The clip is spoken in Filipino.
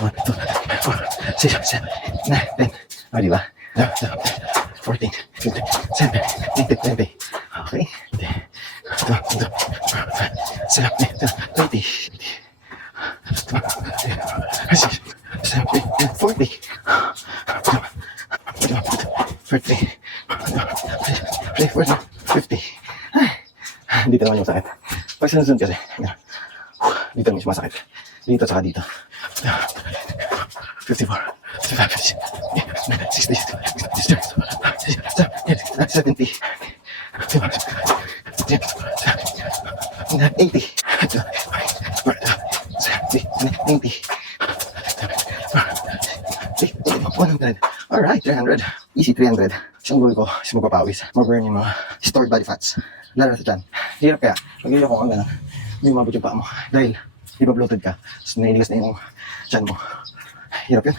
1, 2, 4, 6, 7, 9, 10. O, diba? 14, 15, 17, 19, 20. Okay. 20, 40, 50. Dito naman yung sakit. Pag sinusunod kasi, dito naman yung sumasakit. Dito saka dito. 54, 55, 60, 70, 80, 90, 100. Alright, 300. Easy 300. Isang goal ko is magpapawis. Mag-burn yung mga stored body fats. Lalo na sa dyan. Hirap kaya. Mag-hirap ako ang gano'n. Hindi mabot yung paa mo. Dahil, di ba bloated ka. Tapos nainigas na yung dyan mo. Hirap yun.